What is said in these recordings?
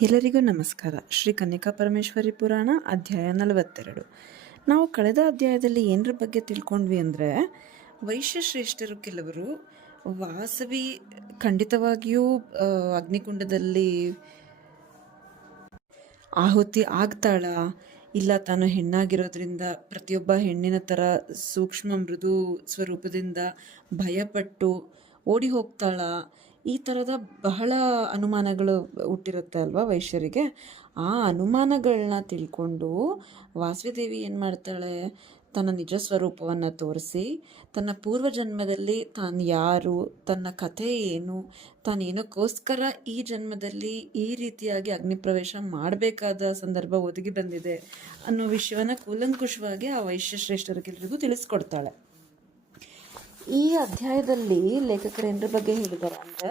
ಎಲ್ಲರಿಗೂ ನಮಸ್ಕಾರ. ಶ್ರೀ ಕನ್ಯಕಾ ಪರಮೇಶ್ವರಿ ಪುರಾಣ ಅಧ್ಯಾಯ 42. ನಾವು ಕಳೆದ ಅಧ್ಯಾಯದಲ್ಲಿ ಏನರ ಬಗ್ಗೆ ತಿಳ್ಕೊಂಡ್ವಿ ಅಂದರೆ, ವೈಶ್ಯಶ್ರೇಷ್ಠರು ಕೆಲವರು ವಾಸವಿ ಖಂಡಿತವಾಗಿಯೂ ಅಗ್ನಿಕುಂಡದಲ್ಲಿ ಆಹುತಿ ಆಗ್ತಾಳ, ಇಲ್ಲ ತಾನು ಹೆಣ್ಣಾಗಿರೋದ್ರಿಂದ ಪ್ರತಿಯೊಬ್ಬ ಹೆಣ್ಣಿನ ಥರ ಸೂಕ್ಷ್ಮ ಮೃದು ಸ್ವರೂಪದಿಂದ ಭಯಪಟ್ಟು ಓಡಿ ಹೋಗ್ತಾಳ, ಈ ಥರದ ಬಹಳ ಅನುಮಾನಗಳು ಹುಟ್ಟಿರುತ್ತೆ ಅಲ್ವಾ ವೈಶ್ಯರಿಗೆ. ಆ ಅನುಮಾನಗಳನ್ನ ತಿಳ್ಕೊಂಡು ವಾಸವಿದೇವಿ ಏನು ಮಾಡ್ತಾಳೆ, ತನ್ನ ನಿಜ ಸ್ವರೂಪವನ್ನು ತೋರಿಸಿ ತನ್ನ ಪೂರ್ವಜನ್ಮದಲ್ಲಿ ತಾನು ಯಾರು, ತನ್ನ ಕಥೆ ಏನು, ತಾನೇನಕ್ಕೋಸ್ಕರ ಈ ಜನ್ಮದಲ್ಲಿ ಈ ರೀತಿಯಾಗಿ ಅಗ್ನಿಪ್ರವೇಶ ಮಾಡಬೇಕಾದ ಸಂದರ್ಭ ಒದಗಿ ಬಂದಿದೆ ಅನ್ನೋ ವಿಷಯವನ್ನು ಕೂಲಂಕುಷವಾಗಿ ಆ ವೈಶ್ಯಶ್ರೇಷ್ಠರಿಗೆಲ್ಲರಿಗೂ ತಿಳಿಸ್ಕೊಡ್ತಾಳೆ. ಈ ಅಧ್ಯಾಯದಲ್ಲಿ ಲೇಖಕರು ಏನರ ಬಗ್ಗೆ ಹೇಳಿದ್ದಾರೆ ಅಂದರೆ,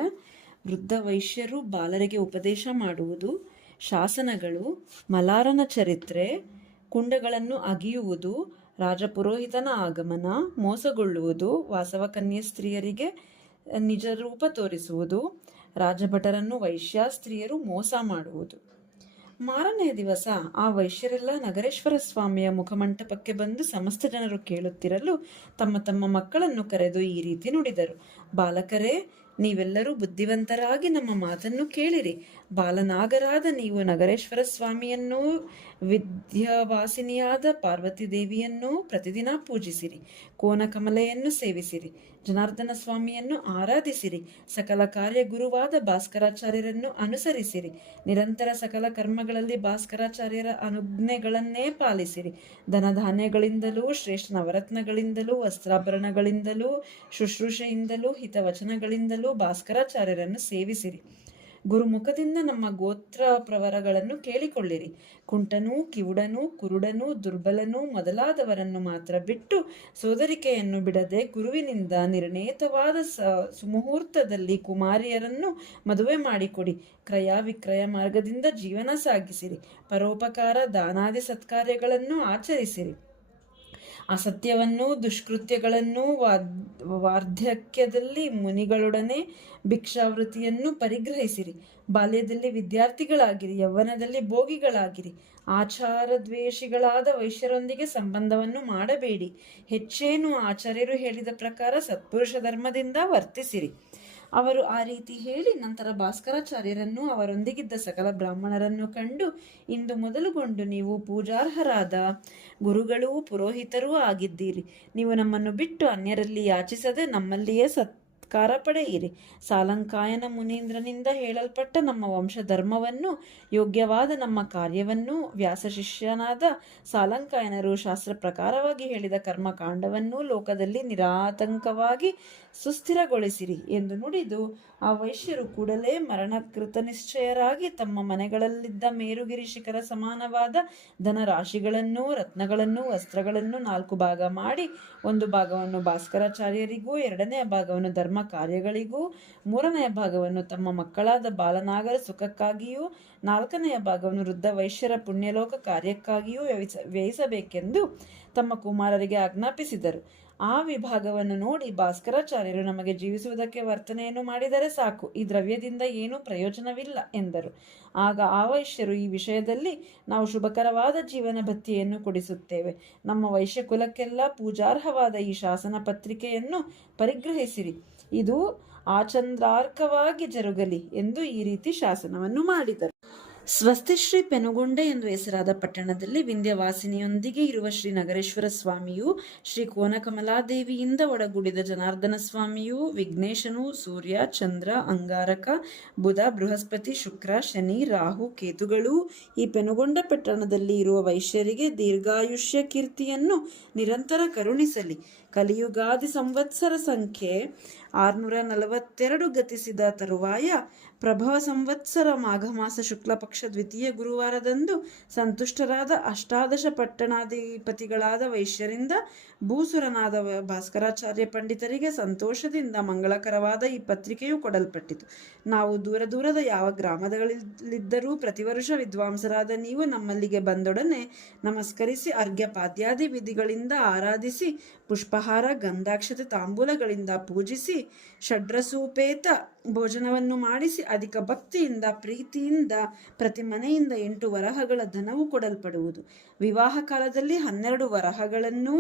ವೃದ್ಧ ವೈಶ್ಯರು ಬಾಲರಿಗೆ ಉಪದೇಶ ಮಾಡುವುದು, ಶಾಸನಗಳು, ಮಲಾರನ ಚರಿತ್ರೆ, ಕುಂಡಗಳನ್ನು ಅಗಿಯುವುದು, ರಾಜಪುರೋಹಿತನ ಆಗಮನ, ಮೋಸಗೊಳ್ಳುವುದು, ವಾಸವಕನ್ಯೆ ಸ್ತ್ರೀಯರಿಗೆ ನಿಜ ರೂಪ ತೋರಿಸುವುದು, ರಾಜಭಟರನ್ನು ವೈಶ್ಯ ಸ್ತ್ರೀಯರು ಮೋಸ ಮಾಡುವುದು. ಮಾರನೆಯ ದಿವಸ ಆ ವೈಶ್ಯರೆಲ್ಲ ನಗರೇಶ್ವರ ಸ್ವಾಮಿಯ ಮುಖಮಂಟಪಕ್ಕೆ ಬಂದು ಸಮಸ್ತ ಜನರು ಕೇಳುತ್ತಿರಲು ತಮ್ಮ ತಮ್ಮ ಮಕ್ಕಳನ್ನು ಕರೆದು ಈ ರೀತಿ ನುಡಿದರು. ಬಾಲಕರೇ, ನೀವೆಲ್ಲರೂ ಬುದ್ಧಿವಂತರಾಗಿ ನಮ್ಮ ಮಾತನ್ನು ಕೇಳಿರಿ. ಬಾಲನಾಗರಾದ ನೀವು ನಗರೇಶ್ವರ ಸ್ವಾಮಿಯನ್ನೂ ವಿದ್ಯಾವಾಸಿನಿಯಾದ ಪಾರ್ವತಿ ದೇವಿಯನ್ನೂ ಪ್ರತಿದಿನ ಪೂಜಿಸಿರಿ. ಕೋನಕಮಲೆಯನ್ನು ಸೇವಿಸಿರಿ. ಜನಾರ್ದನ ಸ್ವಾಮಿಯನ್ನು ಆರಾಧಿಸಿರಿ. ಸಕಲ ಕಾರ್ಯ ಗುರುವಾದ ಭಾಸ್ಕರಾಚಾರ್ಯರನ್ನು ಅನುಸರಿಸಿರಿ. ನಿರಂತರ ಸಕಲ ಕರ್ಮಗಳಲ್ಲಿ ಭಾಸ್ಕರಾಚಾರ್ಯರ ಅನುಜ್ಞೆಗಳನ್ನೇ ಪಾಲಿಸಿರಿ. ಧನಧಾನ್ಯಗಳಿಂದಲೂ ಶ್ರೇಷ್ಠ ನವರತ್ನಗಳಿಂದಲೂ ವಸ್ತ್ರಾಭರಣಗಳಿಂದಲೂ ಶುಶ್ರೂಷೆಯಿಂದಲೂ ಹಿತವಚನಗಳಿಂದಲೂ ಭಾಸ್ಕರಾಚಾರ್ಯರನ್ನು ಸೇವಿಸಿರಿ. ಗುರುಮುಖದಿಂದ ನಮ್ಮ ಗೋತ್ರ ಪ್ರವರಗಳನ್ನು ಕೇಳಿಕೊಳ್ಳಿರಿ. ಕುಂಟನೂ ಕಿವುಡನೂ ಕುರುಡನೂ ದುರ್ಬಲನೂ ಮೊದಲಾದವರನ್ನು ಮಾತ್ರ ಬಿಟ್ಟು ಸೋದರಿಕೆಯನ್ನು ಬಿಡದೆ ಗುರುವಿನಿಂದ ನಿರ್ಣೇತವಾದ ಸುಮುಹೂರ್ತದಲ್ಲಿ ಕುಮಾರಿಯರನ್ನು ಮದುವೆ ಮಾಡಿಕೊಡಿ. ಕ್ರಯ ವಿಕ್ರಯ ಮಾರ್ಗದಿಂದ ಜೀವನ ಸಾಗಿಸಿರಿ. ಪರೋಪಕಾರ ದಾನಾದಿ ಸತ್ಕಾರ್ಯಗಳನ್ನು ಆಚರಿಸಿರಿ. ಅಸತ್ಯವನ್ನೂ ದುಷ್ಕೃತ್ಯಗಳನ್ನೂ ವಾರ್ಧಕ್ಯದಲ್ಲಿ ಮುನಿಗಳೊಡನೆ ಭಿಕ್ಷಾವೃತ್ತಿಯನ್ನು ಪರಿಗ್ರಹಿಸಿರಿ. ಬಾಲ್ಯದಲ್ಲಿ ವಿದ್ಯಾರ್ಥಿಗಳಾಗಿರಿ, ಯೌವನದಲ್ಲಿ ಭೋಗಿಗಳಾಗಿರಿ. ಆಚಾರದ್ವೇಷಿಗಳಾದ ವೈಶ್ಯರೊಂದಿಗೆ ಸಂಬಂಧವನ್ನು ಮಾಡಬೇಡಿ. ಹೆಚ್ಚೇನು ಆಚಾರ್ಯರು ಹೇಳಿದ ಪ್ರಕಾರ ಸತ್ಪುರುಷ ಧರ್ಮದಿಂದ ವರ್ತಿಸಿರಿ. ಅವರು ಆ ರೀತಿ ಹೇಳಿ ನಂತರ ಭಾಸ್ಕರಾಚಾರ್ಯರನ್ನು ಅವರೊಂದಿಗಿದ್ದ ಸಕಲ ಬ್ರಾಹ್ಮಣರನ್ನು ಕಂಡು, ಇಂದು ಮೊದಲುಗೊಂಡು ನೀವು ಪೂಜಾರ್ಹರಾದ ಗುರುಗಳೂ ಪುರೋಹಿತರೂ ಆಗಿದ್ದೀರಿ. ನೀವು ನಮ್ಮನ್ನು ಬಿಟ್ಟು ಅನ್ಯರಲ್ಲಿ ಯಾಚಿಸದೆ ನಮ್ಮಲ್ಲಿಯೇ ಸತ್ಕಾರ ಪಡೆಯಿರಿ. ಸಾಲಂಕಾಯನ ಮುನೀಂದ್ರನಿಂದ ಹೇಳಲ್ಪಟ್ಟ ನಮ್ಮ ವಂಶಧರ್ಮವನ್ನು, ಯೋಗ್ಯವಾದ ನಮ್ಮ ಕಾರ್ಯವನ್ನು, ವ್ಯಾಸ ಶಿಷ್ಯನಾದ ಸಾಲಂಕಾಯನರು ಶಾಸ್ತ್ರ ಪ್ರಕಾರವಾಗಿ ಹೇಳಿದ ಕರ್ಮಕಾಂಡವನ್ನು ಲೋಕದಲ್ಲಿ ನಿರಾತಂಕವಾಗಿ ಸುಸ್ಥಿರಗೊಳಿಸಿರಿ ಎಂದು ನುಡಿದು, ಆ ವೈಶ್ಯರು ಕೂಡಲೇ ಮರಣಕೃತ ನಿಶ್ಚಯರಾಗಿ ತಮ್ಮ ಮನೆಗಳಲ್ಲಿದ್ದ ಮೇರುಗಿರಿ ಶಿಖರ ಸಮಾನವಾದ ಧನರಾಶಿಗಳನ್ನೂ ರತ್ನಗಳನ್ನೂ ವಸ್ತ್ರಗಳನ್ನು 4 ಭಾಗ ಮಾಡಿ, 1 ಭಾಗವನ್ನು ಭಾಸ್ಕರಾಚಾರ್ಯರಿಗೂ, 2ನೇ ಭಾಗವನ್ನು ಧರ್ಮ ಕಾರ್ಯಗಳಿಗೂ, 3ನೇ ಭಾಗವನ್ನು ತಮ್ಮ ಮಕ್ಕಳಾದ ಬಾಲನಾಗರ ಸುಖಕ್ಕಾಗಿಯೂ, 4ನೇ ಭಾಗವನ್ನು ವೃದ್ಧ ವೈಶ್ಯರ ಪುಣ್ಯಲೋಕ ಕಾರ್ಯಕ್ಕಾಗಿಯೂ ವ್ಯಯಿಸಬೇಕೆಂದು ತಮ್ಮ ಕುಮಾರರಿಗೆ ಆಜ್ಞಾಪಿಸಿದರು. ಆ ವಿಭಾಗವನ್ನು ನೋಡಿ ಭಾಸ್ಕರಾಚಾರ್ಯರು, ನಮಗೆ ಜೀವಿಸುವುದಕ್ಕೆ ವರ್ತನೆಯನ್ನು ಮಾಡಿದರೆ ಸಾಕು, ಈ ದ್ರವ್ಯದಿಂದ ಏನೂ ಪ್ರಯೋಜನವಿಲ್ಲ ಎಂದರು. ಆಗ ಆ ವೈಶ್ಯರು, ಈ ವಿಷಯದಲ್ಲಿ ನಾವು ಶುಭಕರವಾದ ಜೀವನ ಭತ್ಯೆಯನ್ನು ಕೊಡಿಸುತ್ತೇವೆ. ನಮ್ಮ ವೈಶ್ಯ ಕುಲಕ್ಕೆಲ್ಲ ಪೂಜಾರ್ಹವಾದ ಈ ಶಾಸನ ಪತ್ರಿಕೆಯನ್ನು ಪರಿಗ್ರಹಿಸಿರಿ. ಇದು ಆಚಂದ್ರಾರ್ಕವಾಗಿ ಜರುಗಲಿ ಎಂದು ಈ ರೀತಿ ಶಾಸನವನ್ನು ಮಾಡಿದರು. ಸ್ವಸ್ತಿಶ್ರೀ ಪೆನುಗೊಂಡೆ ಎಂದು ಹೆಸರಾದ ಪಟ್ಟಣದಲ್ಲಿ ವಿಂಧ್ಯವಾಸಿನಿಯೊಂದಿಗೆ ಇರುವ ಶ್ರೀ ನಗರೇಶ್ವರ ಸ್ವಾಮಿಯು, ಶ್ರೀ ಕೋನಕಮಲಾದೇವಿಯಿಂದ ಒಡಗೂಡಿದ ಜನಾರ್ದನ ಸ್ವಾಮಿಯು, ವಿಘ್ನೇಶನು, ಸೂರ್ಯ, ಚಂದ್ರ, ಅಂಗಾರಕ, ಬುಧ, ಬೃಹಸ್ಪತಿ, ಶುಕ್ರ, ಶನಿ, ರಾಹು, ಕೇತುಗಳೂ ಈ ಪೆನುಗೊಂಡ ಪಟ್ಟಣದಲ್ಲಿ ಇರುವ ವೈಶ್ಯರಿಗೆ ದೀರ್ಘಾಯುಷ್ಯ ಕೀರ್ತಿಯನ್ನು ನಿರಂತರ ಕರುಣಿಸಲಿ. ಕಲಿಯುಗಾದಿ ಸಂವತ್ಸರ ಸಂಖ್ಯೆ 642 ಗತಿಸಿದ ತರುವಾಯ ಪ್ರಭವ ಸಂವತ್ಸರ ಮಾಘಮಾಸ ಶುಕ್ಲಪಕ್ಷ ದ್ವಿತೀಯ ಗುರುವಾರದಂದು ಸಂತುಷ್ಟರಾದ 18 ಪಟ್ಟಣಾಧಿಪತಿಗಳಾದ ವೈಶ್ಯರಿಂದ ಭೂಸುರನಾದ ಭಾಸ್ಕರಾಚಾರ್ಯ ಪಂಡಿತರಿಗೆ ಸಂತೋಷದಿಂದ ಮಂಗಳಕರವಾದ ಈ ಪತ್ರಿಕೆಯು ಕೊಡಲ್ಪಟ್ಟಿತು. ನಾವು ದೂರದ ಯಾವ ಗ್ರಾಮದಲ್ಲಿದ್ದರೂ ಪ್ರತಿವರುಷ ವಿದ್ವಾಂಸರಾದ ನೀವು ನಮ್ಮಲ್ಲಿಗೆ ಬಂದೊಡನೆ ನಮಸ್ಕರಿಸಿ ಅರ್ಘ್ಯ ಪಾದ್ಯಾದಿ ವಿಧಿಗಳಿಂದ ಆರಾಧಿಸಿ ಪುಷ್ಪಹಾರ ಆಹಾರ ಗಂಧಾಕ್ಷತೆ ತಾಂಬೂಲಗಳಿಂದ ಪೂಜಿಸಿ ಷಡ್ರಸೂಪೇತ ಭೋಜನವನ್ನು ಮಾಡಿಸಿ ಅಧಿಕ ಭಕ್ತಿಯಿಂದ ಪ್ರೀತಿಯಿಂದ ಪ್ರತಿ ಮನೆಯಿಂದ 8 ವರಹಗಳ ಧನವು ಕೊಡಲ್ಪಡುವುದು. ವಿವಾಹ ಕಾಲದಲ್ಲಿ 12 ವರಹಗಳನ್ನು,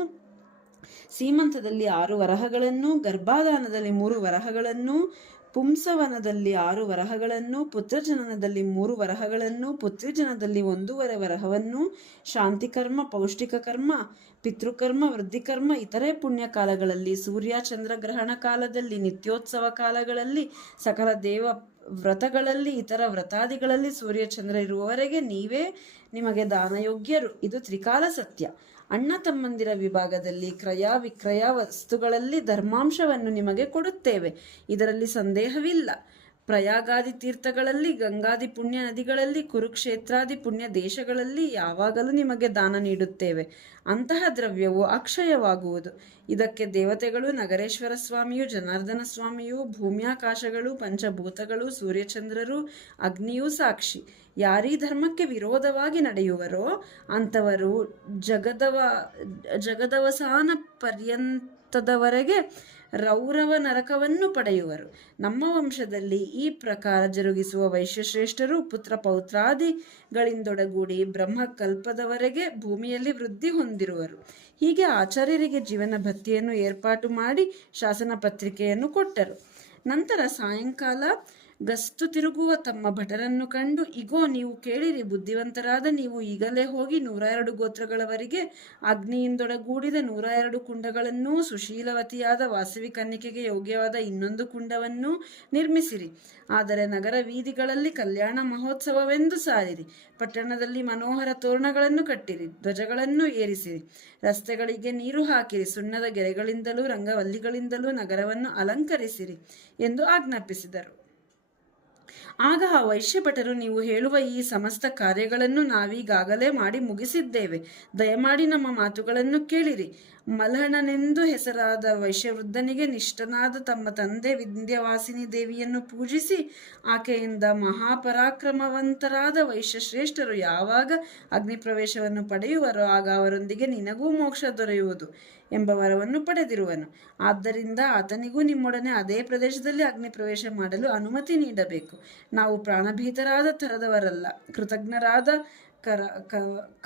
ಸೀಮಂತದಲ್ಲಿ 6 ವರಹಗಳನ್ನು, ಗರ್ಭಾಧಾನದಲ್ಲಿ 3 ವರಹಗಳನ್ನು, ಪುಂಸವನದಲ್ಲಿ 6 ವರಹಗಳನ್ನು, ಪುತ್ರಜನನದಲ್ಲಿ 3 ವರಹಗಳನ್ನು, ಪುತ್ರಿಜನದಲ್ಲಿ 1.5 ವರಹವನ್ನು, ಶಾಂತಿಕರ್ಮ, ಪೌಷ್ಟಿಕ ಕರ್ಮ, ಪಿತೃಕರ್ಮ, ವೃದ್ಧಿಕರ್ಮ, ಇತರೆ ಪುಣ್ಯಕಾಲಗಳಲ್ಲಿ, ಸೂರ್ಯ ಚಂದ್ರ ಗ್ರಹಣ ಕಾಲದಲ್ಲಿ, ನಿತ್ಯೋತ್ಸವ ಕಾಲಗಳಲ್ಲಿ, ಸಕಲ ದೇವ ವ್ರತಗಳಲ್ಲಿ, ಇತರ ವ್ರತಾದಿಗಳಲ್ಲಿ ಸೂರ್ಯಚಂದ್ರ ಇರುವವರೆಗೆ ನೀವೇ ನಿಮಗೆ ದಾನಯೋಗ್ಯರು. ಇದು ತ್ರಿಕಾಲ ಸತ್ಯ. ಅಣ್ಣ ತಮ್ಮಂದಿರ ವಿಭಾಗದಲ್ಲಿ ಕ್ರಯ ವಿಕ್ರಯ ವಸ್ತುಗಳಲ್ಲಿ ಧರ್ಮಾಂಶವನ್ನು ನಿಮಗೆ ಕೊಡುತ್ತೇವೆ, ಇದರಲ್ಲಿ ಸಂದೇಹವಿಲ್ಲ. ಪ್ರಯಾಗಾದಿ ತೀರ್ಥಗಳಲ್ಲಿ, ಗಂಗಾದಿ ಪುಣ್ಯ ನದಿಗಳಲ್ಲಿ, ಕುರುಕ್ಷೇತ್ರಾದಿ ಪುಣ್ಯ ದೇಶಗಳಲ್ಲಿ ಯಾವಾಗಲೂ ನಿಮಗೆ ದಾನ ನೀಡುತ್ತೇವೆ. ಅಂತಹ ದ್ರವ್ಯವು ಅಕ್ಷಯವಾಗುವುದು. ಇದಕ್ಕೆ ದೇವತೆಗಳು, ನಗರೇಶ್ವರ ಸ್ವಾಮಿಯು, ಜನಾರ್ದನ ಸ್ವಾಮಿಯು, ಭೂಮ್ಯಾಕಾಶಗಳು, ಪಂಚಭೂತಗಳು, ಸೂರ್ಯಚಂದ್ರರು, ಅಗ್ನಿಯೂ ಸಾಕ್ಷಿ. ಯಾರೀ ಧರ್ಮಕ್ಕೆ ವಿರೋಧವಾಗಿ ನಡೆಯುವರೋ ಅಂಥವರು ಜಗದವಸಾನ ಪರ್ಯಂತದವರೆಗೆ ರೌರವ ನರಕವನ್ನು ಪಡೆಯುವರು. ನಮ್ಮ ವಂಶದಲ್ಲಿ ಈ ಪ್ರಕಾರ ಜರುಗಿಸುವ ವೈಶ್ಯಶ್ರೇಷ್ಠರು ಪುತ್ರ ಪೌತ್ರಾದಿಗಳಿಂದೊಡಗೂಡಿ ಬ್ರಹ್ಮಕಲ್ಪದವರೆಗೆ ಭೂಮಿಯಲ್ಲಿ ವೃದ್ಧಿ ಹೊಂದಿರುವರು. ಹೀಗೆ ಆಚಾರ್ಯರಿಗೆ ಜೀವನ ಭತ್ಯೆಯನ್ನು ಏರ್ಪಾಟು ಮಾಡಿ ಶಾಸನ ಪತ್ರಿಕೆಯನ್ನು ಕೊಟ್ಟರು. ನಂತರ ಸಾಯಂಕಾಲ ಗಸ್ತು ತಿರುಗುವ ತಮ್ಮ ಭಟರನ್ನು ಕಂಡು, ಇಗೋ, ನೀವು ಕೇಳಿರಿ, ಬುದ್ಧಿವಂತರಾದ ನೀವು ಈಗಲೇ ಹೋಗಿ 102 ಗೋತ್ರಗಳವರಿಗೆ ಅಗ್ನಿಯಿಂದೊಡಗೂಡಿದ 102 ಕುಂಡಗಳನ್ನೂ, ಸುಶೀಲವತಿಯಾದ ವಾಸವಿ ಕನ್ನಿಕೆಗೆ ಯೋಗ್ಯವಾದ ಇನ್ನೊಂದು ಕುಂಡವನ್ನೂ ನಿರ್ಮಿಸಿರಿ. ಆದರೆ ನಗರ ವೀದಿಗಳಲ್ಲಿ ಕಲ್ಯಾಣ ಮಹೋತ್ಸವವೆಂದು ಸಾರಿರಿ. ಪಟ್ಟಣದಲ್ಲಿ ಮನೋಹರ ತೋರಣಗಳನ್ನು ಕಟ್ಟಿರಿ, ಧ್ವಜಗಳನ್ನು ಏರಿಸಿರಿ, ರಸ್ತೆಗಳಿಗೆ ನೀರು ಹಾಕಿರಿ, ಸುಣ್ಣದ ಗೆರೆಗಳಿಂದಲೂ ರಂಗವಲ್ಲಿಗಳಿಂದಲೂ ನಗರವನ್ನು ಅಲಂಕರಿಸಿರಿ ಎಂದು ಆಜ್ಞಾಪಿಸಿದರು. ಆಗ ಆ ವೈಶ್ಯಭಟರು, ನೀವು ಹೇಳುವ ಈ ಸಮಸ್ತ ಕಾರ್ಯಗಳನ್ನು ನಾವೀಗಾಗಲೇ ಮಾಡಿ ಮುಗಿಸಿದ್ದೇವೆ. ದಯಮಾಡಿ ನಮ್ಮ ಮಾತುಗಳನ್ನು ಕೇಳಿರಿ. ಮಲ್ಹಣನೆಂದು ಹೆಸರಾದ ವೈಶ್ಯವೃದ್ಧನಿಗೆ ನಿಷ್ಠನಾದ ತಮ್ಮ ತಂದೆ ವಿಂಧ್ಯವಾಸಿನಿ ದೇವಿಯನ್ನು ಪೂಜಿಸಿ ಆಕೆಯಿಂದ ಮಹಾಪರಾಕ್ರಮವಂತರಾದ ವೈಶ್ಯಶ್ರೇಷ್ಠರು ಯಾವಾಗ ಅಗ್ನಿಪ್ರವೇಶವನ್ನು ಪಡೆಯುವರೋ ಆಗ ಅವರೊಂದಿಗೆ ನಿನಗೂ ಮೋಕ್ಷ ದೊರೆಯುವುದು ಎಂಬ ವರವನ್ನು ಪಡೆದಿರುವನು. ಆದ್ದರಿಂದ ಆತನಿಗೂ ನಿಮ್ಮೊಡನೆ ಅದೇ ಪ್ರದೇಶದಲ್ಲಿ ಅಗ್ನಿಪ್ರವೇಶ ಮಾಡಲು ಅನುಮತಿ ನೀಡಬೇಕು. ನಾವು ಪ್ರಾಣಭೀತರಾದ ಥರದವರಲ್ಲ, ಕೃತಜ್ಞರಾದ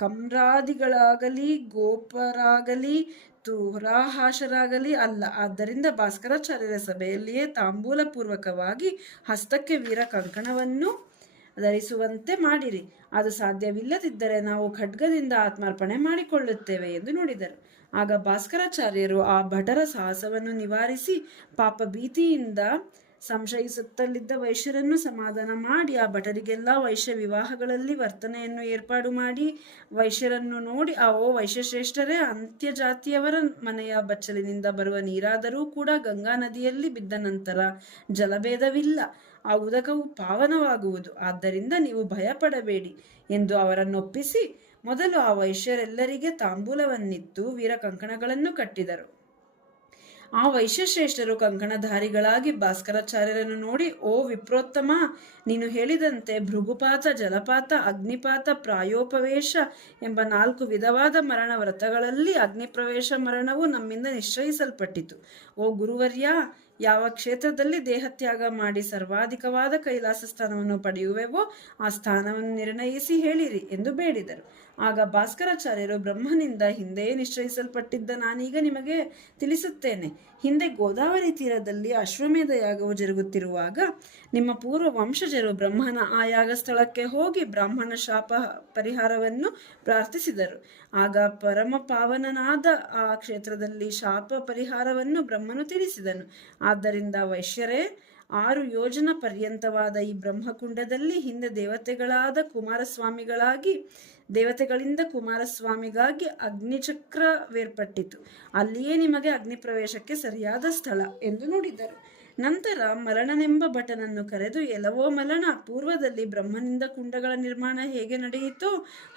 ಕಮ್ರಾದಿಗಳಾಗಲಿ ಗೋಪರಾಗಲಿ ತುರಾಹಾಶರಾಗಲಿ ಅಲ್ಲ. ಆದ್ದರಿಂದ ಭಾಸ್ಕರಾಚಾರ್ಯರ ಸಭೆಯಲ್ಲಿಯೇ ತಾಂಬೂಲಪೂರ್ವಕವಾಗಿ ಹಸ್ತಕ್ಕೆ ವೀರ ಕಂಕಣವನ್ನು ಧರಿಸುವಂತೆ ಮಾಡಿರಿ. ಅದು ಸಾಧ್ಯವಿಲ್ಲದಿದ್ದರೆ ನಾವು ಖಡ್ಗದಿಂದ ಆತ್ಮಾರ್ಪಣೆ ಮಾಡಿಕೊಳ್ಳುತ್ತೇವೆ ಎಂದು ನುಡಿದರು. ಆಗ ಭಾಸ್ಕರಾಚಾರ್ಯರು ಆ ಭಟರ ಸಾಹಸವನ್ನು ನಿವಾರಿಸಿ ಪಾಪ ಭೀತಿಯಿಂದ ಸಂಶಯಿಸುತ್ತಲಿದ್ದ ವೈಶ್ಯರನ್ನು ಸಮಾಧಾನ ಮಾಡಿ ಆ ಭಟರಿಗೆಲ್ಲ ವೈಶ್ಯ ವಿವಾಹಗಳಲ್ಲಿ ವರ್ತನೆಯನ್ನು ಏರ್ಪಾಡು ಮಾಡಿ ವೈಶ್ಯರನ್ನು ನೋಡಿ, ಓ ವೈಶ್ಯಶ್ರೇಷ್ಠರೇ, ಅಂತ್ಯಜಾತಿಯವರ ಮನೆಯ ಬಚ್ಚಲಿನಿಂದ ಬರುವ ನೀರಾದರೂ ಕೂಡ ಗಂಗಾ ನದಿಯಲ್ಲಿ ಬಿದ್ದ ನಂತರ ಜಲಭೇದವಿಲ್ಲ, ಆ ಉದಕವು ಪಾವನವಾಗುವುದು. ಆದ್ದರಿಂದ ನೀವು ಭಯಪಡಬೇಡಿ ಎಂದು ಅವರನ್ನೊಪ್ಪಿಸಿ ಮೊದಲು ಆ ವೈಶ್ಯರೆಲ್ಲರಿಗೆ ತಾಂಬೂಲವನ್ನಿತ್ತು ವೀರ ಕಂಕಣಗಳನ್ನು ಕಟ್ಟಿದರು. ಆ ವೈಶ್ಯಶ್ರೇಷ್ಠರು ಕಂಕಣಧಾರಿಗಳಾಗಿ ಭಾಸ್ಕರಾಚಾರ್ಯರನ್ನು ನೋಡಿ, ಓ ವಿಪ್ರೋತ್ತಮ, ನೀನು ಹೇಳಿದಂತೆ ಭೃಗುಪಾತ, ಜಲಪಾತ, ಅಗ್ನಿಪಾತ, ಪ್ರಾಯೋಪವೇಶ ಎಂಬ 4 ವಿಧವಾದ ಮರಣ ವ್ರತಗಳಲ್ಲಿ ಅಗ್ನಿಪ್ರವೇಶ ಮರಣವು ನಮ್ಮಿಂದ ನಿಶ್ಚಯಿಸಲ್ಪಟ್ಟಿತು. ಓ ಗುರುವರ್ಯ, ಯಾವ ಕ್ಷೇತ್ರದಲ್ಲಿ ದೇಹತ್ಯಾಗ ಮಾಡಿ ಸರ್ವಾಧಿಕವಾದ ಕೈಲಾಸ ಸ್ಥಾನವನ್ನು ಪಡೆಯುವೆವೋ ಆ ಸ್ಥಾನವನ್ನು ನಿರ್ಣಯಿಸಿ ಹೇಳಿರಿ ಎಂದು ಬೇಡಿದರು. ಆಗ ಭಾಸ್ಕರಾಚಾರ್ಯರು, ಬ್ರಹ್ಮನಿಂದ ಹಿಂದೆಯೇ ನಿಶ್ಚಯಿಸಲ್ಪಟ್ಟಿದ್ದ ನಾನೀಗ ನಿಮಗೆ ತಿಳಿಸುತ್ತೇನೆ. ಹಿಂದೆ ಗೋದಾವರಿ ತೀರದಲ್ಲಿ ಅಶ್ವಮೇಧ ಯಾಗವು ಜರುಗುತ್ತಿರುವಾಗ ನಿಮ್ಮ ಪೂರ್ವ ವಂಶಜರು ಬ್ರಹ್ಮನ ಆ ಯಾಗ ಸ್ಥಳಕ್ಕೆ ಹೋಗಿ ಬ್ರಾಹ್ಮಣ ಶಾಪ ಪರಿಹಾರವನ್ನು ಪ್ರಾರ್ಥಿಸಿದರು. ಆಗ ಪರಮ ಪಾವನನಾದ ಆ ಕ್ಷೇತ್ರದಲ್ಲಿ ಶಾಪ ಪರಿಹಾರವನ್ನು ಬ್ರಹ್ಮನು ತಿಳಿಸಿದನು. ಆದ್ದರಿಂದ ವೈಶ್ಯರೇ, 6 ಯೋಜನ ಪರ್ಯಂತವಾದ ಈ ಬ್ರಹ್ಮಕುಂಡದಲ್ಲಿ ಹಿಂದೆ ದೇವತೆಗಳಿಂದ ಕುಮಾರಸ್ವಾಮಿಗಾಗಿ ಅಗ್ನಿಚಕ್ರವೇರ್ಪಟ್ಟಿತು. ಅಲ್ಲಿಯೇ ನಿಮಗೆ ಅಗ್ನಿಪ್ರವೇಶಕ್ಕೆ ಸರಿಯಾದ ಸ್ಥಳ ಎಂದು ನುಡಿದರು. ನಂತರ ಮಲಣನೆಂಬ ಭಟನನ್ನು ಕರೆದು, ಎಲವೋ ಮಲಣ, ಪೂರ್ವದಲ್ಲಿ ಬ್ರಹ್ಮನಿಂದ ಕುಂಡಗಳ ನಿರ್ಮಾಣ ಹೇಗೆ ನಡೆಯಿತೋ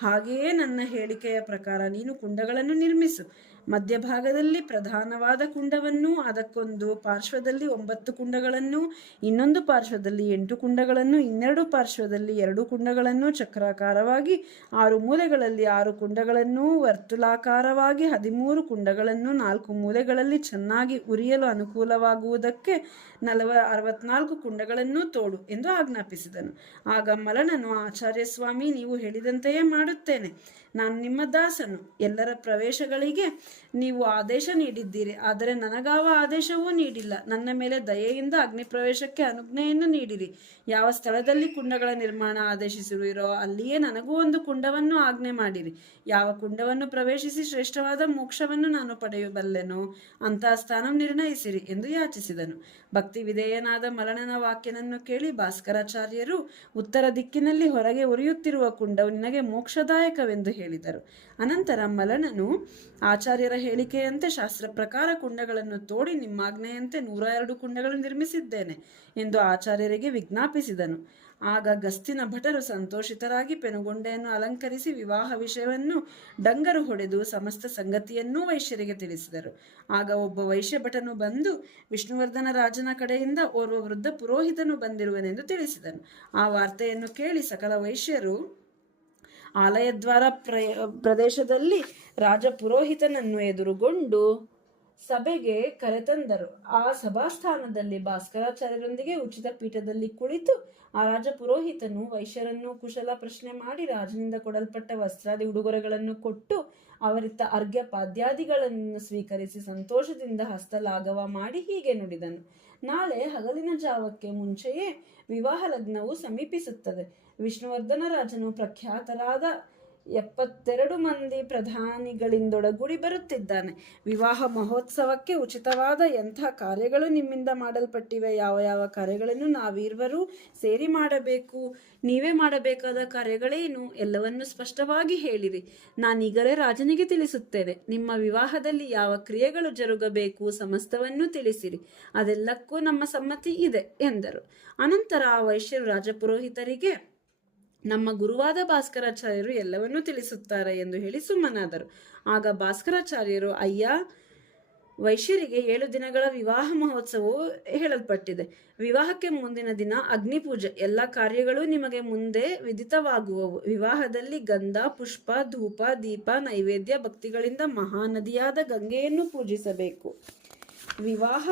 ಹಾಗೆಯೇ ನನ್ನ ಹೇಳಿಕೆಯ ಪ್ರಕಾರ ನೀನು ಕುಂಡಗಳನ್ನು ನಿರ್ಮಿಸು. ಮಧ್ಯಭಾಗದಲ್ಲಿ ಪ್ರಧಾನವಾದ ಕುಂಡವನ್ನು, ಅದಕ್ಕೊಂದು ಪಾರ್ಶ್ವದಲ್ಲಿ 9 ಕುಂಡಗಳನ್ನು, ಇನ್ನೊಂದು ಪಾರ್ಶ್ವದಲ್ಲಿ 8 ಕುಂಡಗಳನ್ನು, ಇನ್ನೆರಡು ಪಾರ್ಶ್ವದಲ್ಲಿ 2 ಕುಂಡಗಳನ್ನು, ಚಕ್ರಾಕಾರವಾಗಿ 6 ಮೂಲೆಗಳಲ್ಲಿ 6 ಕುಂಡಗಳನ್ನು, ವರ್ತುಲಾಕಾರವಾಗಿ 13 ಕುಂಡಗಳನ್ನು, 4 ಮೂಲೆಗಳಲ್ಲಿ ಚೆನ್ನಾಗಿ ಉರಿಯಲು ಅನುಕೂಲವಾಗುವುದಕ್ಕೆ 64 ಕುಂಡಗಳನ್ನು ತೋಡು ಎಂದು ಆಜ್ಞಾಪಿಸಿದನು. ಆಗ ಮಲನನು, ಆಚಾರ್ಯ ಸ್ವಾಮಿ, ನೀವು ಹೇಳಿದಂತೆಯೇ ಮಾಡುತ್ತೇನೆ. ನಾನು ನಿಮ್ಮ ದಾಸನು. ಎಲ್ಲರ ಪ್ರವೇಶಗಳಿಗೆ ನೀವು ಆದೇಶ ನೀಡಿದ್ದೀರಿ, ಆದರೆ ನನಗಾವ ಆದೇಶವೂ ನೀಡಿಲ್ಲ. ನನ್ನ ಮೇಲೆ ದಯೆಯಿಂದ ಅಗ್ನಿ ಪ್ರವೇಶಕ್ಕೆ ಅನುಜ್ಞೆಯನ್ನು ನೀಡಿರಿ. ಯಾವ ಸ್ಥಳದಲ್ಲಿ ಕುಂಡಗಳ ನಿರ್ಮಾಣ ಆದೇಶಿಸಿರುವಿರೋ ಅಲ್ಲಿಯೇ ನನಗೂ ಒಂದು ಕುಂಡವನ್ನು ಆಜ್ಞೆ ಮಾಡಿರಿ. ಯಾವ ಕುಂಡವನ್ನು ಪ್ರವೇಶಿಸಿ ಶ್ರೇಷ್ಠವಾದ ಮೋಕ್ಷವನ್ನು ನಾನು ಪಡೆಯಬಲ್ಲೆನೋ ಅಂತಹ ಸ್ಥಾನ ನಿರ್ಣಯಿಸಿರಿ ಎಂದು ಯಾಚಿಸಿದನು. ಭಕ್ತಿ ವಿಧೇಯನಾದ ಮಲನನ ವಾಕ್ಯನನ್ನು ಕೇಳಿ ಭಾಸ್ಕರಾಚಾರ್ಯರು, ಉತ್ತರ ದಿಕ್ಕಿನಲ್ಲಿ ಹೊರಗೆ ಉರಿಯುತ್ತಿರುವ ಕುಂಡವು ನಿನಗೆ ಮೋಕ್ಷದಾಯಕವೆಂದು ಹೇಳಿದರು. ಅನಂತರ ಮಲನನು, ಆಚಾರ್ಯರ ಹೇಳಿಕೆಯಂತೆ ಶಾಸ್ತ್ರ ಪ್ರಕಾರ ಕುಂಡಗಳನ್ನು ತೋಡಿ ನಿಮ್ಮಾಜ್ಞೆಯಂತೆ 102 ಕುಂಡಗಳನ್ನು ನಿರ್ಮಿಸಿದ್ದೇನೆ ಎಂದು ಆಚಾರ್ಯರಿಗೆ ವಿಜ್ಞಾಪಿಸಿದನು. ಆಗ ಗಸ್ತಿನ ಭಟರು ಸಂತೋಷಿತರಾಗಿ ಪೆನುಗೊಂಡೆಯನ್ನು ಅಲಂಕರಿಸಿ ವಿವಾಹ ವಿಷಯವನ್ನು ಡಂಗರು ಹೊಡೆದು ಸಮಸ್ತ ಸಂಗತಿಯನ್ನೂ ವೈಶ್ಯರಿಗೆ ತಿಳಿಸಿದರು. ಆಗ ಒಬ್ಬ ವೈಶ್ಯ ಭಟನು ಬಂದು, ವಿಷ್ಣುವರ್ಧನ ರಾಜನ ಕಡೆಯಿಂದ ಓರ್ವ ವೃದ್ಧ ಪುರೋಹಿತನು ಬಂದಿರುವನೆಂದು ತಿಳಿಸಿದನು. ಆ ವಾರ್ತೆಯನ್ನು ಕೇಳಿ ಸಕಲ ವೈಶ್ಯರು ಆಲಯದ್ವಾರ ಪ್ರದೇಶದಲ್ಲಿ ರಾಜ ಪುರೋಹಿತನನ್ನು ಎದುರುಗೊಂಡು ಸಭೆಗೆ ಕರೆತಂದರು. ಆ ಸಭಾಸ್ಥಾನದಲ್ಲಿ ಭಾಸ್ಕರಾಚಾರ್ಯರೊಂದಿಗೆ ಉಚಿತ ಪೀಠದಲ್ಲಿ ಕುಳಿತು ಆ ರಾಜ ಪುರೋಹಿತನು ವೈಶ್ಯರನ್ನು ಕುಶಲ ಪ್ರಶ್ನೆ ಮಾಡಿ ರಾಜನಿಂದ ಕೊಡಲ್ಪಟ್ಟ ವಸ್ತ್ರಾದಿ ಉಡುಗೊರೆಗಳನ್ನು ಕೊಟ್ಟು ಅವರಿತ್ತ ಅರ್ಘ್ಯ ಪಾದ್ಯಾದಿಗಳನ್ನು ಸ್ವೀಕರಿಸಿ ಸಂತೋಷದಿಂದ ಹಸ್ತಲಾಘವ ಮಾಡಿ ಹೀಗೆ ನುಡಿದನು. ನಾಳೆ ಹಗಲಿನ ಜಾವಕ್ಕೆ ಮುಂಚೆಯೇ ವಿವಾಹ ಲಗ್ನವು ಸಮೀಪಿಸುತ್ತದೆ. ವಿಷ್ಣುವರ್ಧನ ರಾಜನು ಪ್ರಖ್ಯಾತರಾದ 72 ಮಂದಿ ಪ್ರಧಾನಿಗಳಿಂದೊಡಗೂಡಿ ಬರುತ್ತಿದ್ದಾನೆ. ವಿವಾಹ ಮಹೋತ್ಸವಕ್ಕೆ ಉಚಿತವಾದ ಎಂಥ ಕಾರ್ಯಗಳು ನಿಮ್ಮಿಂದ ಮಾಡಲ್ಪಟ್ಟಿವೆ, ಯಾವ ಯಾವ ಕಾರ್ಯಗಳನ್ನು ನಾವೀರ್ವರೂ ಸೇರಿ ಮಾಡಬೇಕು, ನೀವೇ ಮಾಡಬೇಕಾದ ಕಾರ್ಯಗಳೇನು, ಎಲ್ಲವನ್ನು ಸ್ಪಷ್ಟವಾಗಿ ಹೇಳಿರಿ. ನಾನೀಗಲೇ ರಾಜನಿಗೆ ತಿಳಿಸುತ್ತೇನೆ. ನಿಮ್ಮ ವಿವಾಹದಲ್ಲಿ ಯಾವ ಕ್ರಿಯೆಗಳು ಜರುಗಬೇಕು ಸಮಸ್ತವನ್ನೂ ತಿಳಿಸಿರಿ. ಅದೆಲ್ಲಕ್ಕೂ ನಮ್ಮ ಸಮ್ಮತಿ ಇದೆ ಎಂದರು. ಅನಂತರ ಆ ವೈಶ್ಯರು ರಾಜಪುರೋಹಿತರಿಗೆ, ನಮ್ಮ ಗುರುವಾದ ಭಾಸ್ಕರಾಚಾರ್ಯರು ಎಲ್ಲವನ್ನೂ ತಿಳಿಸುತ್ತಾರೆ ಎಂದು ಹೇಳಿ ಸುಮ್ಮನಾದರು. ಆಗ ಭಾಸ್ಕರಾಚಾರ್ಯರು, ಅಯ್ಯ, ವೈಶ್ಯರಿಗೆ 7 ದಿನಗಳ ವಿವಾಹ ಮಹೋತ್ಸವವು ಹೇಳಲ್ಪಟ್ಟಿದೆ. ವಿವಾಹಕ್ಕೆ ಮುಂದಿನ ದಿನ ಅಗ್ನಿಪೂಜೆ, ಎಲ್ಲ ಕಾರ್ಯಗಳು ನಿಮಗೆ ಮುಂದೆ ವಿದಿತವಾಗುವವು. ವಿವಾಹದಲ್ಲಿ ಗಂಧ, ಪುಷ್ಪ, ಧೂಪ, ದೀಪ, ನೈವೇದ್ಯ, ಭಕ್ತಿಗಳಿಂದ ಮಹಾನದಿಯಾದ ಗಂಗೆಯನ್ನು ಪೂಜಿಸಬೇಕು. ವಿವಾಹ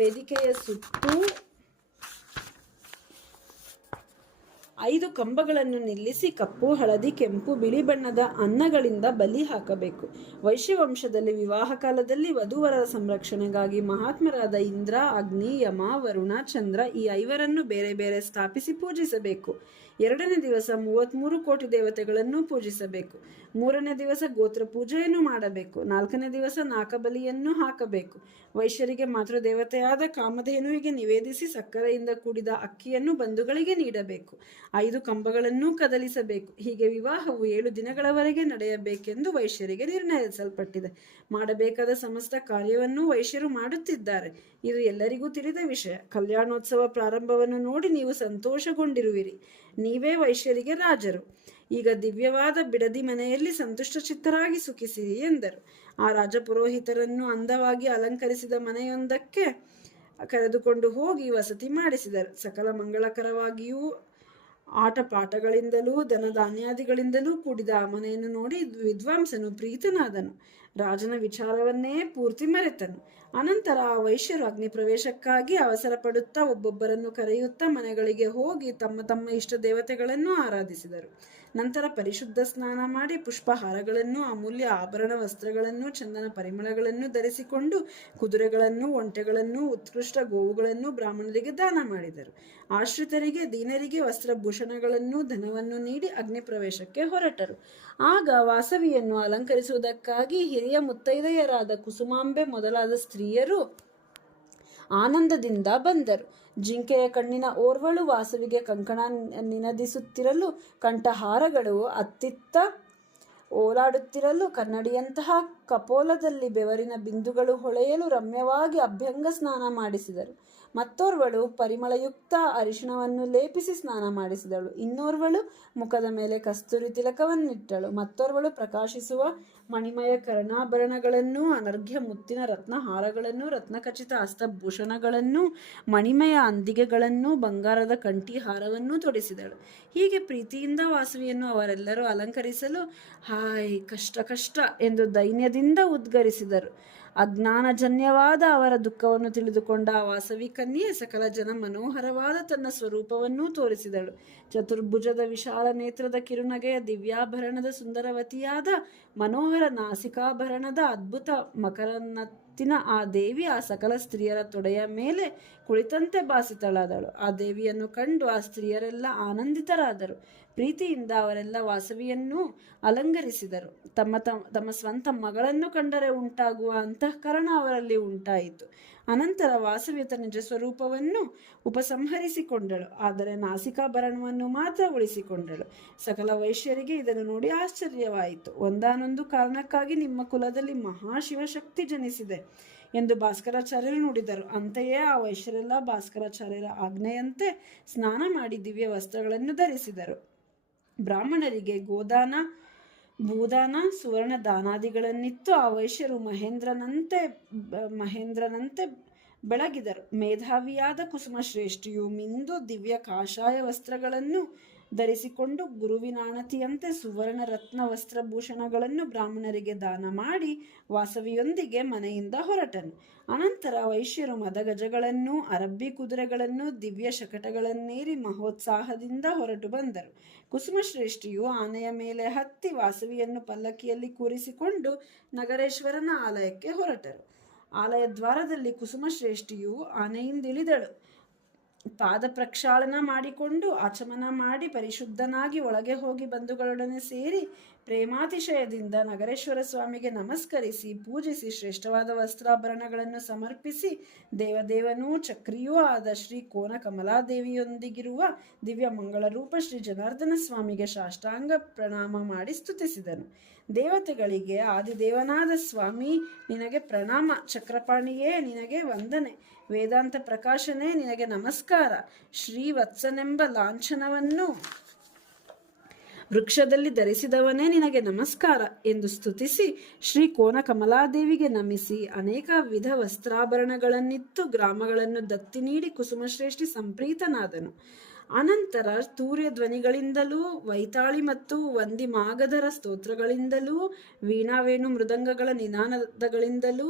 ವೇದಿಕೆಯ ಸುತ್ತೂ 5 ಕಂಬಗಳನ್ನು ನಿಲ್ಲಿಸಿ ಕಪ್ಪು, ಹಳದಿ, ಕೆಂಪು, ಬಿಳಿ ಬಣ್ಣದ ಅನ್ನಗಳಿಂದ ಬಲಿ ಹಾಕಬೇಕು. ವೈಶ್ಯವಂಶದಲ್ಲಿ ವಿವಾಹ ಕಾಲದಲ್ಲಿ ವಧೂವರರ ಸಂರಕ್ಷಣೆಗಾಗಿ ಮಹಾತ್ಮರಾದ ಇಂದ್ರ, ಅಗ್ನಿ, ಯಮ, ವರುಣ, ಚಂದ್ರ ಈ 5ರನ್ನು ಬೇರೆ ಬೇರೆ ಸ್ಥಾಪಿಸಿ ಪೂಜಿಸಬೇಕು. 2ನೇ ದಿವಸ 33 ಕೋಟಿ ದೇವತೆಗಳನ್ನು ಪೂಜಿಸಬೇಕು. 3ನೇ ದಿವಸ ಗೋತ್ರ ಪೂಜೆಯನ್ನು ಮಾಡಬೇಕು. 4ನೇ ದಿವಸ ನಾಕಬಲಿಯನ್ನು ಹಾಕಬೇಕು. ವೈಶ್ಯರಿಗೆ ಮಾತೃದೇವತೆಯಾದ ಕಾಮಧೇನುವಿಗೆ ನಿವೇದಿಸಿ ಸಕ್ಕರೆಯಿಂದ ಕೂಡಿದ ಅಕ್ಕಿಯನ್ನು ಬಂಧುಗಳಿಗೆ ನೀಡಬೇಕು. 5 ಕಂಬಗಳನ್ನು ಕದಲಿಸಬೇಕು. ಹೀಗೆ ವಿವಾಹವು 7 ದಿನಗಳವರೆಗೆ ನಡೆಯಬೇಕೆಂದು ವೈಶ್ಯರಿಗೆ ನಿರ್ಣಯಿಸಲ್ಪಟ್ಟಿದೆ. ಮಾಡಬೇಕಾದ ಸಮಸ್ತ ಕಾರ್ಯವನ್ನು ವೈಶ್ಯರು ಮಾಡುತ್ತಿದ್ದಾರೆ. ಇದು ಎಲ್ಲರಿಗೂ ತಿಳಿದ ವಿಷಯ. ಕಲ್ಯಾಣೋತ್ಸವ ಪ್ರಾರಂಭವನ್ನು ನೋಡಿ ನೀವು ಸಂತೋಷಗೊಂಡಿರುವಿರಿ. ನೀವೇ ವೈಶ್ಯರಿಗೆ ರಾಜರು. ಈಗ ದಿವ್ಯವಾದ ಬಿಡದಿ ಮನೆಯಲ್ಲಿ ಸಂತುಷ್ಟ ಚಿತ್ತರಾಗಿ ಸುಖಿಸಿರಿ ಎಂದರು. ಆ ರಾಜ ಪುರೋಹಿತರನ್ನು ಅಂದವಾಗಿ ಅಲಂಕರಿಸಿದ ಮನೆಯೊಂದಕ್ಕೆ ಕರೆದುಕೊಂಡು ಹೋಗಿ ವಸತಿ ಮಾಡಿಸಿದರು. ಸಕಲ ಮಂಗಳಕರವಾಗಿಯೂ ಆಟ ಪಾಠಗಳಿಂದಲೂ ಧನಧಾನ್ಯಾದಿಗಳಿಂದಲೂ ಕೂಡಿದ ಆ ಮನೆಯನ್ನು ನೋಡಿ ವಿದ್ವಾಂಸನು ಪ್ರೀತನಾದನು. ರಾಜನ ವಿಚಾರವನ್ನೇ ಪೂರ್ತಿ ಮರೆತನು. ಅನಂತರ ಆ ವೈಶ್ಯರು ಅಗ್ನಿ ಪ್ರವೇಶಕ್ಕಾಗಿ ಅವಸರ ಪಡುತ್ತಾ ಒಬ್ಬೊಬ್ಬರನ್ನು ಕರೆಯುತ್ತಾ ಮನೆಗಳಿಗೆ ಹೋಗಿ ತಮ್ಮ ತಮ್ಮ ಇಷ್ಟ ದೇವತೆಗಳನ್ನು ಆರಾಧಿಸಿದರು. ನಂತರ ಪರಿಶುದ್ಧ ಸ್ನಾನ ಮಾಡಿ ಪುಷ್ಪಹಾರಗಳನ್ನು, ಅಮೂಲ್ಯ ಆಭರಣ ವಸ್ತ್ರಗಳನ್ನು, ಚಂದನ ಪರಿಮಳಗಳನ್ನು ಧರಿಸಿಕೊಂಡು ಕುದುರೆಗಳನ್ನು, ಒಂಟೆಗಳನ್ನು, ಉತ್ಕೃಷ್ಟ ಗೋವುಗಳನ್ನು ಬ್ರಾಹ್ಮಣರಿಗೆ ದಾನ ಮಾಡಿದರು. ಆಶ್ರಿತರಿಗೆ, ದೀನರಿಗೆ ವಸ್ತ್ರಭೂಷಣಗಳನ್ನು, ಧನವನ್ನು ನೀಡಿ ಅಗ್ನಿ ಪ್ರವೇಶಕ್ಕೆ ಹೊರಟರು. ಆಗ ವಾಸವಿಯನ್ನು ಅಲಂಕರಿಸುವುದಕ್ಕಾಗಿ ಹಿರಿಯ ಮುತ್ತೈದೆಯರಾದ ಕುಸುಮಾಂಬೆ ಮೊದಲಾದ ಸ್ತ್ರೀಯರು ಆನಂದದಿಂದ ಬಂದರು. ಜಿಂಕೆಯ ಕಣ್ಣಿನ ಓರ್ವಳು ವಾಸವಿಗೆ ಕಂಕಣ ನಿನದಿಸುತ್ತಿರಲು, ಕಂಠಹಾರಗಳು ಅತ್ತಿತ್ತ ಓಲಾಡುತ್ತಿರಲು, ಕನ್ನಡಿಯಂತಹ ಕಪೋಲದಲ್ಲಿ ಬೆವರಿನ ಬಿಂದುಗಳು ಹೊಳೆಯಲು ರಮ್ಯವಾಗಿ ಅಭ್ಯಂಗ ಸ್ನಾನ ಮಾಡಿಸಿದರು. ಮತ್ತೋರ್ವಳು ಪರಿಮಳಯುಕ್ತ ಅರಿಶಿಣವನ್ನು ಲೇಪಿಸಿ ಸ್ನಾನ ಮಾಡಿಸಿದಳು. ಇನ್ನೋರ್ವಳು ಮುಖದ ಮೇಲೆ ಕಸ್ತೂರಿ ತಿಲಕವನ್ನಿಟ್ಟಳು. ಮತ್ತೋರ್ವಳು ಪ್ರಕಾಶಿಸುವ ಮಣಿಮಯ ಕರ್ಣಾಭರಣಗಳನ್ನು, ಅನರ್ಘ್ಯ ಮುತ್ತಿನ ರತ್ನ ಹಾರಗಳನ್ನು, ರತ್ನಖಚಿತ ಹಸ್ತಭೂಷಣಗಳನ್ನು, ಮಣಿಮಯ ಅಂದಿಗೆಗಳನ್ನು, ಬಂಗಾರದ ಕಂಠಿ ಹಾರವನ್ನು ತೊಡಿಸಿದಳು. ಹೀಗೆ ಪ್ರೀತಿಯಿಂದ ವಾಸವಿಯನ್ನು ಅವರೆಲ್ಲರೂ ಅಲಂಕರಿಸಲು ಹಾಯ್ ಕಷ್ಟ ಕಷ್ಟ ಎಂದು ದೈನ್ಯದಿಂದ ಉದ್ಗರಿಸಿದರು. ಅಜ್ಞಾನಜನ್ಯವಾದ ಅವರ ದುಃಖವನ್ನು ತಿಳಿದುಕೊಂಡ ಆ ವಾಸವಿ ಕನ್ಯೆ ಸಕಲ ಜನ ಮನೋಹರವಾದ ತನ್ನ ಸ್ವರೂಪವನ್ನೂ ತೋರಿಸಿದಳು. ಚತುರ್ಭುಜದ ವಿಶಾಲ ನೇತ್ರದ ಕಿರುನಗೆಯ ದಿವ್ಯಾಭರಣದ ಸುಂದರವತಿಯಾದ ಮನೋಹರ ನಾಸಿಕಾಭರಣದ ಅದ್ಭುತ ಮಕರನತ್ತಿನ ಆ ದೇವಿ ಆ ಸಕಲ ಸ್ತ್ರೀಯರ ತೊಡೆಯ ಮೇಲೆ ಕುಳಿತಂತೆ ಭಾಸಿತಳಾದಳು. ಆ ದೇವಿಯನ್ನು ಕಂಡು ಆ ಸ್ತ್ರೀಯರೆಲ್ಲ ಆನಂದಿತರಾದರು. ಪ್ರೀತಿಯಿಂದ ಅವರೆಲ್ಲ ವಾಸವಿಯನ್ನು ಅಲಂಕರಿಸಿದರು. ತಮ್ಮ ಸ್ವಂತ ಮಗಳನ್ನು ಕಂಡರೆ ಉಂಟಾಗುವ ಅಂತಃಕರಣ ಅವರಲ್ಲಿ ಉಂಟಾಯಿತು. ಅನಂತರ ವಾಸವಿ ತನ್ನ ನಿಜ ಸ್ವರೂಪವನ್ನು ಉಪಸಂಹರಿಸಿಕೊಂಡಳು. ಆದರೆ ನಾಸಿಕಾಭರಣವನ್ನು ಮಾತ್ರ ಉಳಿಸಿಕೊಂಡಳು. ಸಕಲ ವೈಶ್ಯರಿಗೆ ಇದನ್ನು ನೋಡಿ ಆಶ್ಚರ್ಯವಾಯಿತು. ಒಂದಾನೊಂದು ಕಾರಣಕ್ಕಾಗಿ ನಿಮ್ಮ ಕುಲದಲ್ಲಿ ಮಹಾಶಿವಶಕ್ತಿ ಜನಿಸಿದೆ ಎಂದು ಭಾಸ್ಕರಾಚಾರ್ಯರು ನುಡಿದರು. ಅಂತೆಯೇ ಆ ವೈಶ್ಯರೆಲ್ಲ ಭಾಸ್ಕರಾಚಾರ್ಯರ ಆಜ್ಞೆಯಂತೆ ಸ್ನಾನ ಮಾಡಿ ದಿವ್ಯ ವಸ್ತ್ರಗಳನ್ನು ಧರಿಸಿದರು. ಬ್ರಾಹ್ಮಣರಿಗೆ ಗೋದಾನ, ಭೂದಾನ, ಸುವರ್ಣ ದಾನಾದಿಗಳನ್ನಿತ್ತು ಆ ವೈಶ್ಯರು ಮಹೇಂದ್ರನಂತೆ ಬೆಳಗಿದರು. ಮೇಧಾವಿಯಾದ ಕುಸುಮಶ್ರೇಷ್ಠಿಯು ಮಿಂದು ದಿವ್ಯ ಕಾಷಾಯ ವಸ್ತ್ರಗಳನ್ನು ಧರಿಸಿಕೊಂಡು ಗುರುವಿನಾಣತಿಯಂತೆ ಸುವರ್ಣ ರತ್ನ ವಸ್ತ್ರಭೂಷಣಗಳನ್ನು ಬ್ರಾಹ್ಮಣರಿಗೆ ದಾನ ಮಾಡಿ ವಾಸವಿಯೊಂದಿಗೆ ಮನೆಯಿಂದ ಹೊರಟನು. ಅನಂತರ ವೈಶ್ಯರು ಮದಗಜಗಳನ್ನು, ಅರಬ್ಬಿ ಕುದುರೆಗಳನ್ನು, ದಿವ್ಯ ಶಕಟಗಳನ್ನೇರಿ ಮಹೋತ್ಸಾಹದಿಂದ ಹೊರಟು ಬಂದರು. ಕುಸುಮಶ್ರೇಷ್ಠಿಯು ಆನೆಯ ಮೇಲೆ ಹತ್ತಿ ವಾಸವಿಯನ್ನು ಪಲ್ಲಕ್ಕಿಯಲ್ಲಿ ಕೂರಿಸಿಕೊಂಡು ನಗರೇಶ್ವರನ ಆಲಯಕ್ಕೆ ಹೊರಟರು. ಆಲಯ ದ್ವಾರದಲ್ಲಿ ಕುಸುಮಶ್ರೇಷ್ಠಿಯು ಆನೆಯಿಂದಿಳಿದಳು. ಪಾದ ಪ್ರಕ್ಷಾಳನ ಮಾಡಿಕೊಂಡು ಆಚಮನ ಮಾಡಿ ಪರಿಶುದ್ಧನಾಗಿ ಒಳಗೆ ಹೋಗಿ ಬಂಧುಗಳೊಡನೆ ಸೇರಿ ಪ್ರೇಮಾತಿಶಯದಿಂದ ನಗರೇಶ್ವರ ಸ್ವಾಮಿಗೆ ನಮಸ್ಕರಿಸಿ ಪೂಜಿಸಿ ಶ್ರೇಷ್ಠವಾದ ವಸ್ತ್ರಾಭರಣಗಳನ್ನು ಸಮರ್ಪಿಸಿ ದೇವದೇವನೂ ಚಕ್ರಿಯೂ ಆದ ಶ್ರೀ ಕೋನ ಕಮಲಾದೇವಿಯೊಂದಿಗಿರುವ ದಿವ್ಯ ಮಂಗಳರೂಪ ಶ್ರೀ ಜನಾರ್ದನ ಸ್ವಾಮಿಗೆ ಸಾಷ್ಟಾಂಗ ಪ್ರಣಾಮ ಮಾಡಿ ಸ್ತುತಿಸಿದನು. ದೇವತೆಗಳಿಗೆ ಆದಿದೇವನಾದ ಸ್ವಾಮಿ ನಿನಗೆ ಪ್ರಣಾಮ, ಚಕ್ರಪಾಣಿಯೇ ನಿನಗೆ ವಂದನೆ, ವೇದಾಂತ ಪ್ರಕಾಶನೇ ನಿನಗೆ ನಮಸ್ಕಾರ, ಶ್ರೀವತ್ಸನೆಂಬ ಲಾಂಛನವನ್ನು ವೃಕ್ಷದಲ್ಲಿ ಧರಿಸಿದವನೇ ನಿನಗೆ ನಮಸ್ಕಾರ ಎಂದು ಸ್ತುತಿಸಿ ಶ್ರೀ ಕೋನ ಕಮಲಾದೇವಿಗೆ ನಮಿಸಿ ಅನೇಕ ವಿಧ ವಸ್ತ್ರಾಭರಣಗಳನ್ನಿತ್ತು ಗ್ರಾಮಗಳನ್ನು ದತ್ತಿ ನೀಡಿ ಕುಸುಮಶ್ರೇಷ್ಠಿ ಸಂಪ್ರೀತನಾದನು. ಅನಂತರ ತೂರ್ಯ ಧ್ವನಿಗಳಿಂದಲೂ ವೈತಾಳಿ ಮತ್ತು ವಂದಿ ಮಾಗಧರ ಸ್ತೋತ್ರಗಳಿಂದಲೂ ವೀಣಾವೇಣು ಮೃದಂಗಗಳ ನಿನಾದಗಳಿಂದಲೂ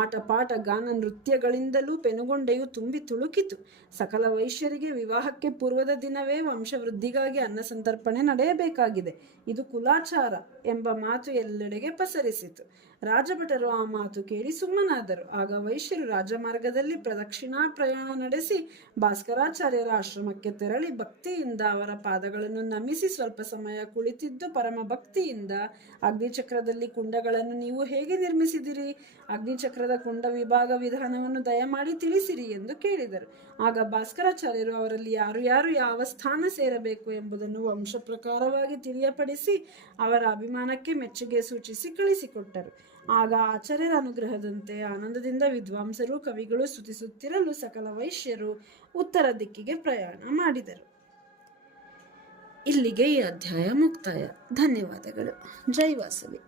ಆಟಪಾಠ ಗಾನ ನೃತ್ಯಗಳಿಂದಲೂ ಪೆನುಗೊಂಡೆಯು ತುಂಬಿ ತುಳುಕಿತು. ಸಕಲ ವೈಶ್ಯರಿಗೆ ವಿವಾಹಕ್ಕೆ ಪೂರ್ವದ ದಿನವೇ ವಂಶವೃದ್ಧಿಗಾಗಿ ಅನ್ನ ಸಂತರ್ಪಣೆ ನಡೆಯಬೇಕಾಗಿದೆ, ಇದು ಕುಲಾಚಾರ ಎಂಬ ಮಾತು ಎಲ್ಲೆಡೆಗೆ ಪಸರಿಸಿತು. ರಾಜಭಟರು ಆ ಮಾತು ಕೇಳಿ ಸುಮ್ಮನಾದರು. ಆಗ ವೈಶ್ಯರು ರಾಜಮಾರ್ಗದಲ್ಲಿ ಪ್ರದಕ್ಷಿಣಾ ಪ್ರಯಾಣ ನಡೆಸಿ ಭಾಸ್ಕರಾಚಾರ್ಯರ ಆಶ್ರಮಕ್ಕೆ ತೆರಳಿ ಭಕ್ತಿಯಿಂದ ಅವರ ಪಾದಗಳನ್ನು ನಮಿಸಿ ಸ್ವಲ್ಪ ಸಮಯ ಕುಳಿತಿದ್ದು ಪರಮ ಭಕ್ತಿಯಿಂದ ಅಗ್ನಿಚಕ್ರದಲ್ಲಿ ಕುಂಡಗಳನ್ನು ನೀವು ಹೇಗೆ ನಿರ್ಮಿಸಿದಿರಿ, ಅಗ್ನಿಚಕ್ರದ ಕುಂಡ ವಿಭಾಗ ವಿಧಾನವನ್ನು ದಯಮಾಡಿ ತಿಳಿಸಿರಿ ಎಂದು ಕೇಳಿದರು. ಆಗ ಭಾಸ್ಕರಾಚಾರ್ಯರು ಅವರಲ್ಲಿ ಯಾರು ಯಾರು ಯಾವ ಸ್ಥಾನ ಸೇರಬೇಕು ಎಂಬುದನ್ನು ವಂಶ ಪ್ರಕಾರವಾಗಿ ತಿಳಿಯಪಡಿಸಿ ಅವರ ಅಭಿಮಾನಕ್ಕೆ ಮೆಚ್ಚುಗೆ ಸೂಚಿಸಿ ಕಳಿಸಿಕೊಟ್ಟರು. ಆಗ ಆಚಾರ್ಯರ ಅನುಗ್ರಹದಂತೆ ಆನಂದದಿಂದ ವಿದ್ವಾಂಸರು ಕವಿಗಳು ಸ್ತುತಿಸುತ್ತಿರಲು ಸಕಲ ವೈಶ್ಯರು ಉತ್ತರ ದಿಕ್ಕಿಗೆ ಪ್ರಯಾಣ ಮಾಡಿದರು. ಇಲ್ಲಿಗೆ ಈ ಅಧ್ಯಾಯ ಮುಕ್ತಾಯ. ಧನ್ಯವಾದಗಳು. ಜೈ ವಾಸವಿ.